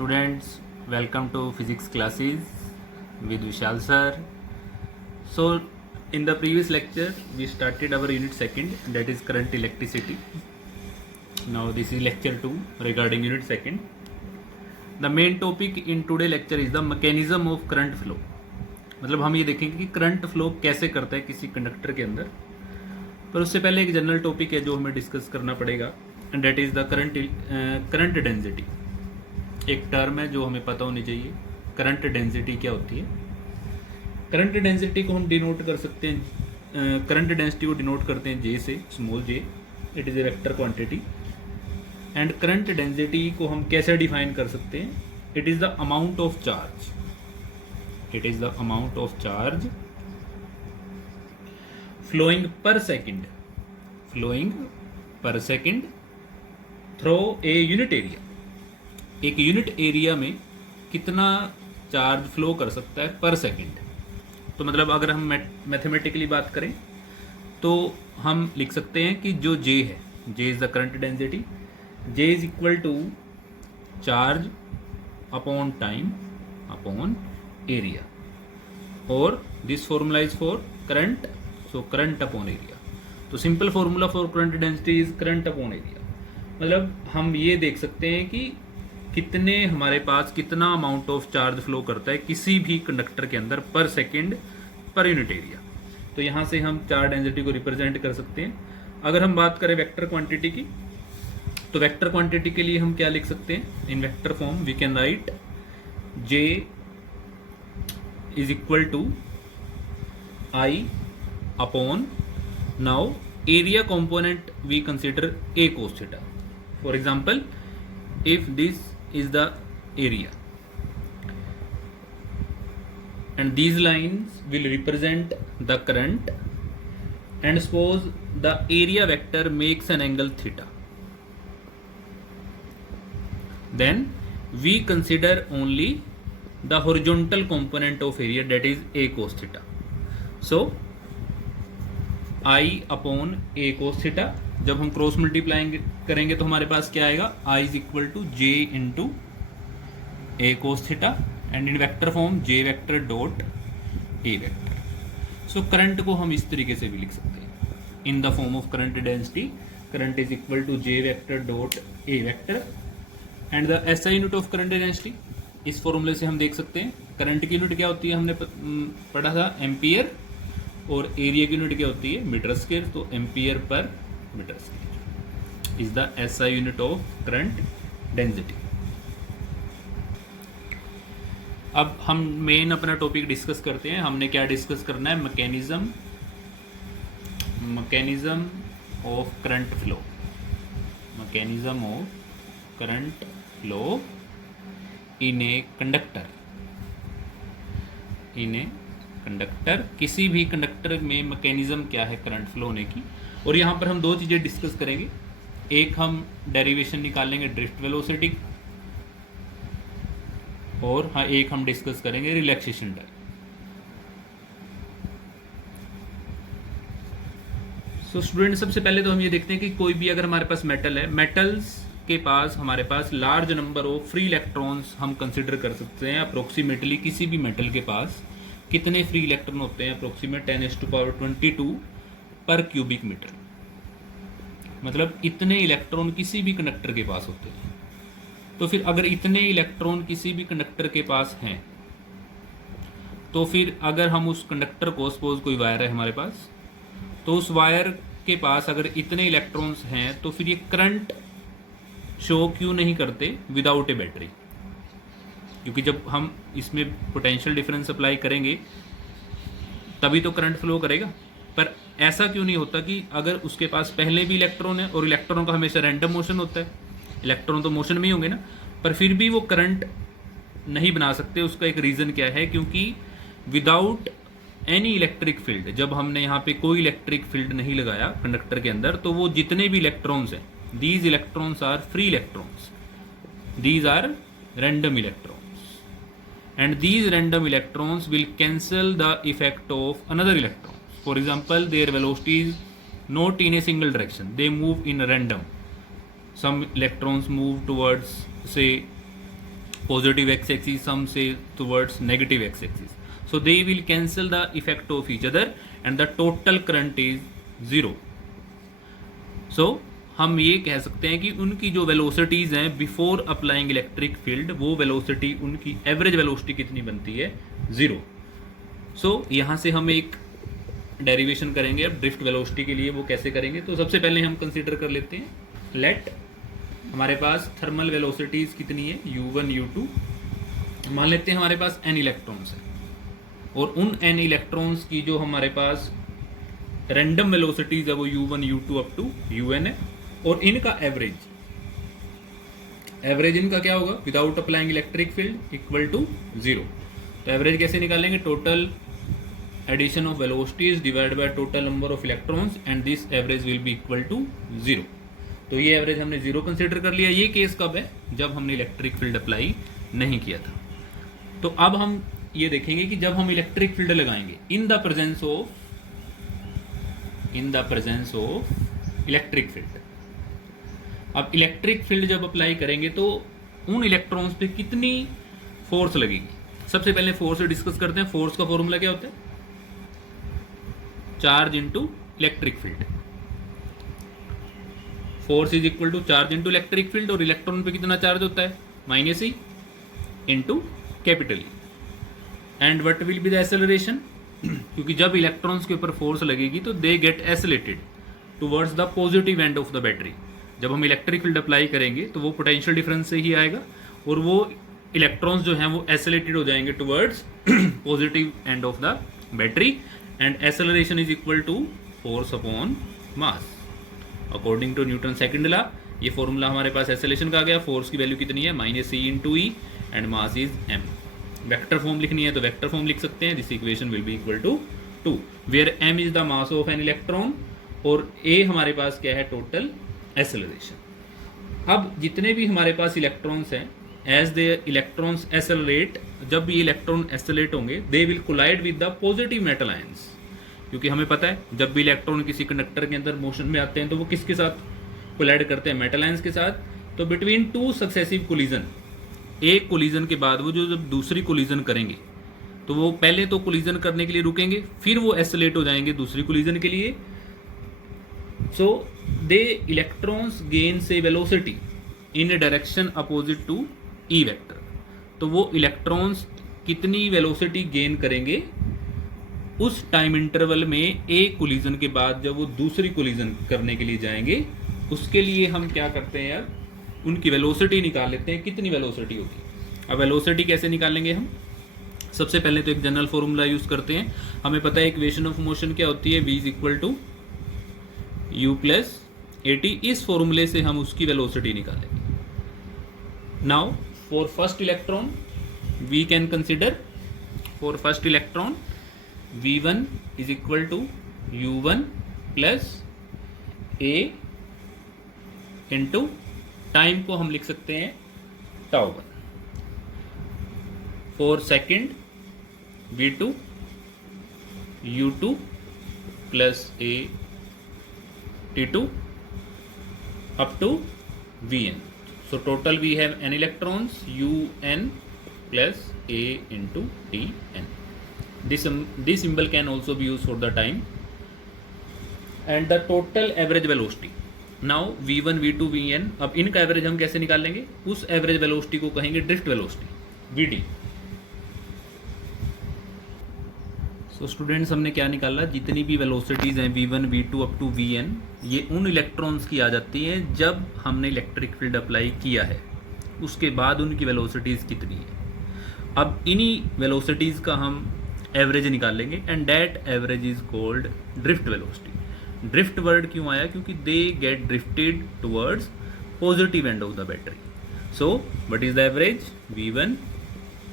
students, welcome to physics classes with Vishal sir. So in the previous lecture we started our unit second, that is current electricity. Now this is lecture 2 regarding unit second. The main topic in today lecture is the mechanism of current flow. मतलब हम ये देखेंगे कि current flow कैसे करता है किसी conductor के अंदर, पर उससे पहले एक जनरल टॉपिक है जो हमें डिस्कस करना पड़ेगा, and that is the current density. एक टर्म है जो हमें पता होनी चाहिए. करंट डेंसिटी क्या होती है? करंट डेंसिटी को हम डिनोट कर सकते हैं, करंट डेंसिटी को डिनोट करते हैं जे से, small J. It is a vector quantity. And current density को हम कैसे डिफाइन कर सकते हैं? It is the amount of charge. It is the amount of charge flowing per second through a unit area. एक यूनिट एरिया में कितना charge flow कर सकता है पर सेकंड. तो मतलब अगर हम मैथमेटिकली बात करें तो हम लिख सकते हैं कि जो J है, J is the current density. J is equal to charge upon time upon area, और this formula is for current, so current upon area. तो simple formula for current density is current upon area. मतलब हम ये देख सकते हैं कि कितने हमारे पास कितना अमाउंट ऑफ चार्ज फ्लो करता है किसी भी कंडक्टर के अंदर पर सेकंड पर यूनिट एरिया. तो यहाँ से हम चार्ज डेंसिटी को रिप्रेजेंट कर सकते हैं. अगर हम बात करें वेक्टर क्वांटिटी की, तो वेक्टर क्वांटिटी के लिए हम क्या लिख सकते हैं? In vector form we can write J is equal to I upon, now area component we consider A cos theta. For example, if this is the area and these lines will represent the current, and suppose the area vector makes an angle theta, then we consider only the horizontal component of area, that is A cos theta. So I upon A cos theta, जब हम cross multiplying करेंगे तो हमारे पास क्या आएगा? I is equal to J into A cos theta, and in vector form J vector dot A vector. So current को हम इस तरीके से भी लिख सकते हैं in the form of current density. Current is equal to J vector dot A vector, and the SI unit of current density, इस फॉर्मूले से हम देख सकते हैं करंट की यूनिट क्या होती है, हमने पढ़ा था एम्पियर, और एरिया की यूनिट क्या होती है? Metre square. तो एम्पियर पर metre square is the SI unit of current density. अब हम मेन अपना टॉपिक डिस्कस करते हैं. हमने क्या डिस्कस करना है? Mechanism of current flow. Mechanism of current flow in a conductor. किसी भी कंडक्टर में मैकेनिज्म क्या है करंट फ्लो होने की. और यहाँ पर हम दो चीज़ें डिस्कस करेंगे. एक हम डेरिवेशन निकालेंगे ड्रिफ्ट वेलोसिटी, और हाँ एक हम डिस्कस करेंगे रिलैक्सेशन टाइम. सो स्टूडेंट, सबसे पहले तो हम ये देखते हैं कि कोई भी अगर हमारे पास मेटल है, मेटल्स के पास हमारे पास large number of free electrons हम कंसिडर कर सकते हैं. अप्रोक्सीमेटली किसी भी मेटल के पास कितने फ्री इलेक्ट्रॉन होते हैं? अप्रोक्सीमेट 10⁻22 पर क्यूबिक मीटर. मतलब इतने इलेक्ट्रॉन किसी भी कंडक्टर के पास होते हैं. तो फिर अगर इतने इलेक्ट्रॉन किसी भी कंडक्टर के पास हैं, तो फिर अगर हम उस कंडक्टर को, सपोज कोई वायर है हमारे पास, तो उस वायर के पास अगर इतने इलेक्ट्रॉन्स हैं, तो फिर ये करंट शो क्यों नहीं करते विदाउट ए बैटरी? क्योंकि जब हम इसमें पोटेंशियल डिफरेंस अप्लाई करेंगे तभी तो करंट फ्लो करेगा. पर ऐसा क्यों नहीं होता कि अगर उसके पास पहले भी इलेक्ट्रॉन है, और इलेक्ट्रॉन का हमेशा रैंडम मोशन होता है, इलेक्ट्रॉन तो मोशन में ही होंगे ना, पर फिर भी वो करंट नहीं बना सकते. उसका एक रीज़न क्या है? क्योंकि विदाउट एनी इलेक्ट्रिक फील्ड, जब हमने यहाँ पे कोई इलेक्ट्रिक फील्ड नहीं लगाया कंडक्टर के अंदर, तो वो जितने भी इलेक्ट्रॉन्स हैं, these electrons are free electrons, these are random electrons, and these random electrons will cancel the effect of another electron. For example, their velocity is not in a single direction, they move in random. Some electrons move towards say positive x-axis, some say towards negative x-axis. So they will cancel the effect of each other and the total current is 0. So हम ये कह सकते हैं कि उनकी जो velocities हैं before applying electric field, वो वेलोसिटी उनकी एवरेज वेलोसिटी कितनी बनती है, 0. सो यहाँ से हम एक डेरिवेशन करेंगे अब ड्रिफ्ट वेलोसिटी के लिए. वो कैसे करेंगे, तो सबसे पहले हम कंसीडर कर लेते हैं, लेट हमारे पास थर्मल वेलोसिटीज़ कितनी है, u1 u2. मान लेते हैं हमारे पास n इलेक्ट्रॉन्स हैं और उन n इलेक्ट्रॉन्स की जो हमारे पास रैंडम वेलोसिटीज़ है वो u1 u2 up to un है. और इनका एवरेज इनका क्या होगा without applying electric field equal to 0. तो एवरेज कैसे निकालेंगे, total addition of velocities divide by total number of electrons and this average will be equal to 0. तो ये एवरेज हमने 0 कंसीडर कर लिया. ये केस कब है, जब हमने इलेक्ट्रिक फील्ड अप्लाई नहीं किया था. तो अब हम ये देखेंगे कि जब हम इलेक्ट्रिक फील्ड लगाएंगे in the presence of electric field. अब इलेक्ट्रिक फील्ड जब अप्लाई करेंगे तो उन इलेक्ट्रॉन्स पे कितनी फोर्स लगेगी. सबसे पहले फोर्स डिस्कस करते हैं. फोर्स का फॉर्मूला क्या होता है, charge into electric field. Force is equal to charge into electric field. और इलेक्ट्रॉन पे कितना चार्ज होता है, -e into capital E. And what will be the acceleration, क्योंकि जब इलेक्ट्रॉन्स के ऊपर फोर्स लगेगी तो they get accelerated towards the positive end of the battery. जब हम इलेक्ट्रिक फील्ड अप्लाई करेंगे तो वो पोटेंशियल डिफरेंस से ही आएगा और वो इलेक्ट्रॉन्स जो हैं वो एक्सेलेटेड हो जाएंगे towards positive end of the battery. And acceleration is equal to force upon mass according to Newton second law. ये फॉर्मूला हमारे पास एक्सेलरेशन का आ गया. फोर्स की वैल्यू कितनी है, -e into E and mass is m. Vector form लिखनी है तो वेक्टर फॉर्म लिख सकते हैं. This equation will be equal to 2 where m is the mass of an electron और a हमारे पास क्या है, टोटल एक्सेलरेशन. अब जितने भी हमारे पास इलेक्ट्रॉन्स हैं, एज दे इलेक्ट्रॉन्स एक्सेलरेट, जब भी इलेक्ट्रॉन एक्सेलरेट होंगे they will collide with the positive metal ions. क्योंकि हमें पता है जब भी इलेक्ट्रॉन किसी कंडक्टर के अंदर मोशन में आते हैं तो वो किसके साथ कोलाइड करते हैं, मेटल आयंस के साथ. तो बिटवीन टू सक्सेसिव कोलिजन, एक कोलिजन के बाद वो जो जब दूसरी कोलिजन करेंगे तो वो पहले तो कोलिजन करने के लिए रुकेंगे, फिर वो एक्सेलरेट हो जाएंगे दूसरी कोलिजन के लिए. So they electrons gain some velocity in a direction opposite to E vector. तो वो इलेक्ट्रॉन्स कितनी वेलोसिटी गेन करेंगे उस टाइम इंटरवल में एक कोलिजन के बाद जब वो दूसरी कोलिजन करने के लिए जाएंगे. उसके लिए हम क्या करते हैं यार, उनकी वेलोसिटी निकाल लेते हैं, कितनी वेलोसिटी होगी. अब वेलोसिटी कैसे निकालेंगे हम, सबसे पहले तो एक जनरल फॉर्मूला यूज करते हैं. हमें पता है इक्वेशन ऑफ मोशन क्या होती है, v is equal to u plus at. इस फॉर्मूले से हम उसकी वेलोसिटी निकालेंगे. Now for first electron we can consider, for first electron v1 is equal to u1 plus a into time को हम लिख सकते हैं τ1. For second v2 u2 plus a t2 up to vn. So total we have n electrons un plus a into tn. This symbol can also be used for the time. And the total average velocity. Now v1 v2 vn. अब इनका average हम कैसे निकाल लेंगे, उस average velocity को कहेंगे drift velocity vd. तो स्टूडेंट्स हमने क्या निकाला, जितनी भी वेलोसिटीज़ हैं v1 v2 up to vn, ये उन इलेक्ट्रॉन्स की आ जाती हैं जब हमने इलेक्ट्रिक फील्ड अप्लाई किया है. उसके बाद उनकी वेलोसिटीज़ कितनी है. अब इन्हीं वेलोसिटीज़ का हम एवरेज निकालेंगे and that average is called drift velocity. Drift word क्यों आया, क्योंकि they get drifted towards positive end of the battery. So what is the average, v1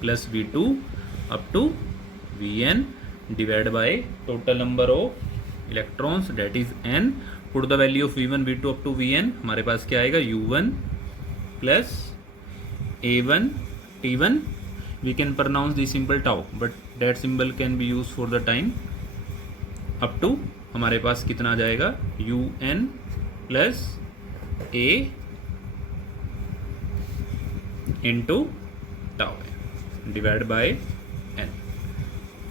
plus v2 up to vn divided by total number of electrons, that is n. put the value of v1 v2 up to vn. हमारे पास क्या आएगा, u1 plus a1 t1. we can pronounce the symbol tau but that symbol can be used for the time. up to हमारे पास कितना आ जाएगा, un plus a into tau है divide by N.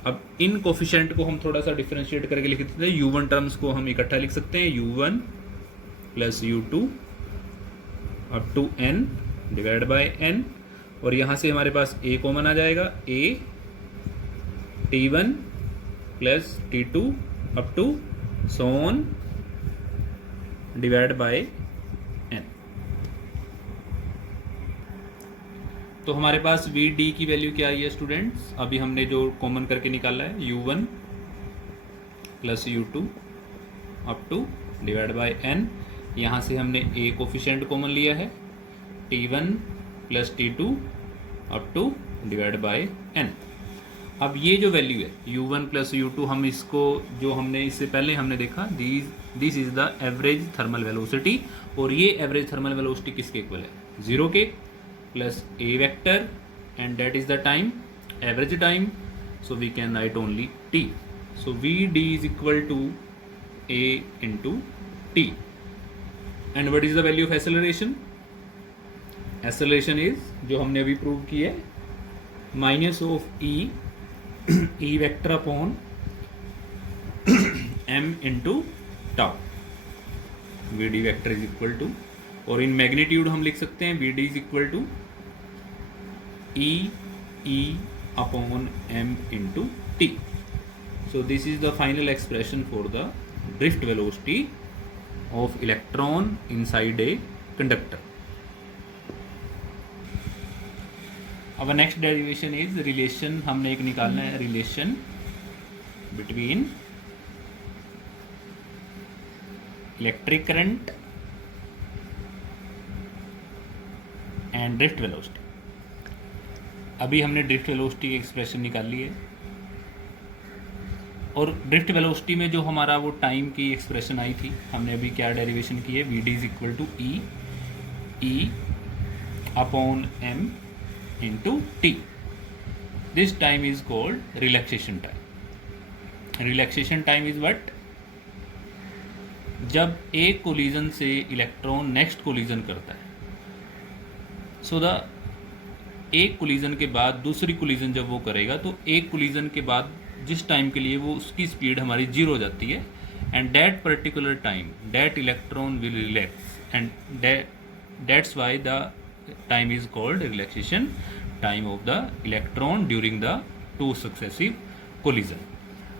अब इन coefficient को हम थोड़ा सा डिफरेंशिएट करके लिख देते हैं। u1 टर्म्स को हम इकट्ठा लिख सकते हैं, u1 plus u2 up to n divide by n, और यहाँ से हमारे पास a कॉमन आ जाएगा, a t1 plus t2 up to so on divide by n। तो हमारे पास वी डी की वैल्यू क्या आई है स्टूडेंट्स? अभी हमने जो कॉमन करके निकाला है u1 plus u2 up to divide by n। यहाँ से हमने a कोफिशिएंट कॉमन लिया है, t1 plus t2 up to divide by n। अब ये जो वैल्यू है u1 प्लस u2, हम इसको जो हमने इससे पहले हमने देखा, this is the average thermal velocity, और ये एवरेज थर्मल वेलोसिटी किसके इक्वल है? 0 के plus a vector and that is the time, average time, so we can write only t. So vd is equal to a into t. And what is the value of acceleration? Acceleration is, जो हमने अभी prove की है, minus of e vector upon m into tau, vd vector is equal to, और in magnitude हम लिख सकते हैं vd is equal to e upon m into t. So this is the final expression for the drift velocity of electron inside a conductor. Our next derivation is relation, हमने एक निकालना है, relation between electric current and drift velocity. अभी हमने drift velocity की expression निकाल ली है, और ड्रिफ्ट वेलोसिटी में जो हमारा वो टाइम की एक्सप्रेशन आई थी, हमने अभी क्या डेरिवेशन की है, V D is equal to E upon M into T. This time is called relaxation time. Relaxation time is what? जब एक कोलिजन से इलेक्ट्रॉन नेक्स्ट कोलिजन करता है, सो द एक कोलिजन के बाद दूसरी कोलिजन जब वो करेगा, तो एक कोलिजन के बाद जिस टाइम के लिए वो उसकी स्पीड हमारी 0 हो जाती है, and that particular time that electron will relax, and that's why the time is called relaxation time of the electron during the 2 successive collision.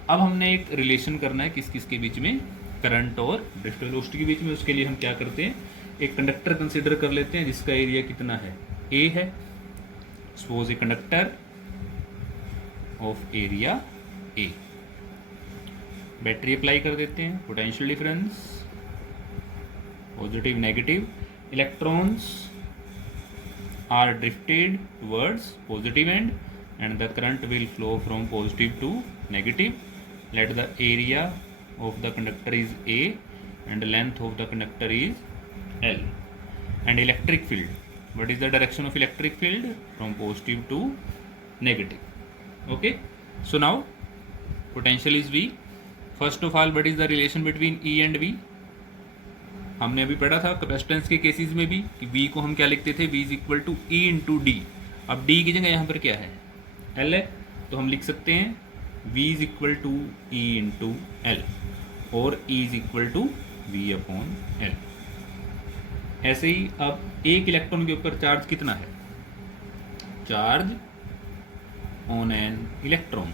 अब हमने एक रिलेशन करना है किस किस के बीच में, करंट और ड्रिफ्ट वेलोसिटी के बीच में। उसके लिए हम क्या करते हैं, एक कंडक्टर कंसिडर कर लेते हैं जिसका एरिया कितना है, a है। Suppose a conductor of area A. Battery apply कर देते हैं, potential difference positive negative, electrons are drifted towards positive end the current will flow from positive to negative. Let the area of the conductor is A and the length of the conductor is L. And electric field, what is the direction of electric field? From positive to negative. Okay, so now potential is V. First of all, what is the relation between E and V? हमने अभी पढ़ा था capacitance के cases में भी कि V को हम क्या लिखते थे, V is equal to E into D. अब D की जगह यहाँ पर क्या है, L है, तो हम लिख सकते हैं V is equal to E into L, और E is equal to V upon L। ऐसे ही अब एक इलेक्ट्रॉन के ऊपर चार्ज कितना है, चार्ज ऑन एन इलेक्ट्रॉन,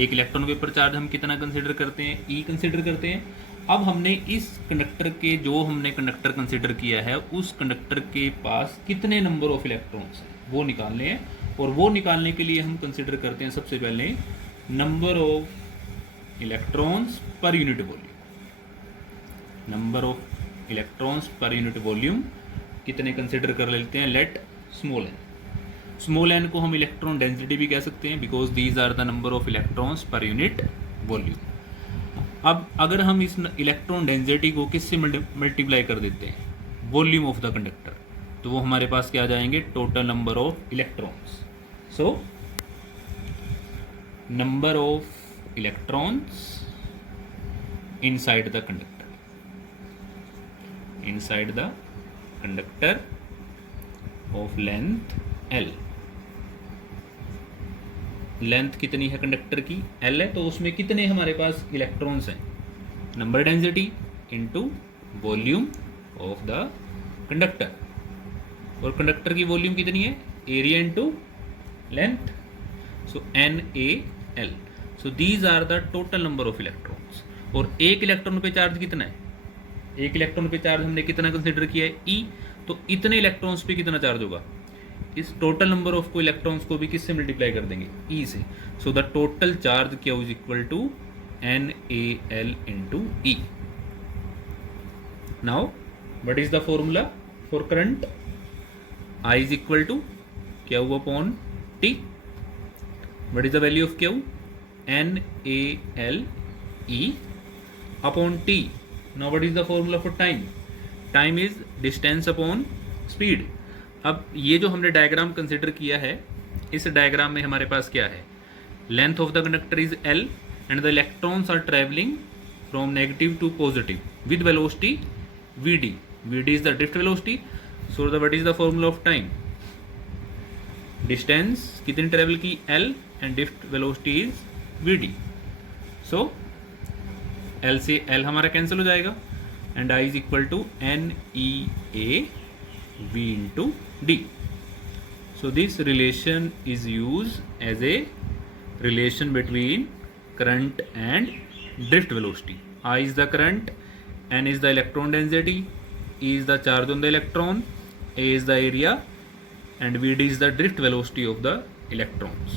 एक इलेक्ट्रॉन के ऊपर चार्ज हम कितना कंसीडर करते हैं, ई कंसीडर करते हैं। अब हमने इस कंडक्टर के, जो हमने कंडक्टर कंसीडर किया है, उस कंडक्टर के पास कितने नंबर ऑफ इलेक्ट्रॉन्स हैं वो निकालने हैं, और वो निकालने के लिए हम कंसीडर करते हैं सबसे पहले number of electrons per unit volume. Number of electrons per unit volume कितने कंसिडर कर लेते हैं, let small N. Small N को हम इलेक्ट्रॉन डेंसिटी भी कह सकते हैं, because these are the number of electrons per unit volume. अब अगर हम इस इलेक्ट्रॉन डेंसिटी को किससे मल्टीप्लाई कर देते हैं, वॉल्यूम ऑफ द कंडक्टर, तो वो हमारे पास क्या आ जाएंगे, total number of electrons. So number of electrons inside the conductor, inside the conductor of length L, length कितनी है कंडक्टर की, L है, तो उसमें कितने हमारे पास इलेक्ट्रॉन्स हैं, number density into volume of the conductor, और कंडक्टर की वॉल्यूम कितनी है, area into length, so NaL। So these are the total number of electrons. और एक इलेक्ट्रॉन पे चार्ज कितना है, एक इलेक्ट्रॉन पे चार्ज हमने कितना कंसिडर किया है, E, तो इतने इलेक्ट्रॉन्स पे कितना चार्ज होगा, इस टोटल नंबर ऑफ को इलेक्ट्रॉन्स को भी किससे मल्टीप्लाई कर देंगे, E से। So the total charge Q is equal to NaL into E। Now what is the formula for current, I is equal to Q upon T. What is the value of Q? NaLe upon T. Now what is the formula for time? Time is distance upon speed. अब ये जो हमने diagram consider किया है, इस diagram में हमारे पास क्या है, length of the conductor is L and the electrons are travelling from negative to positive with velocity Vd. Vd is the drift velocity. So the what is the formula of time? Distance कितनी travel की, L, and drift velocity is Vd. So L से L हमारा cancel हो जाएगा and I is equal to NEA V into D. So this relation is used as a relation between current and drift velocity. I is the current, N is the electron density, E is the charge on the electron, A is the area, and Vd is the drift velocity of the electrons.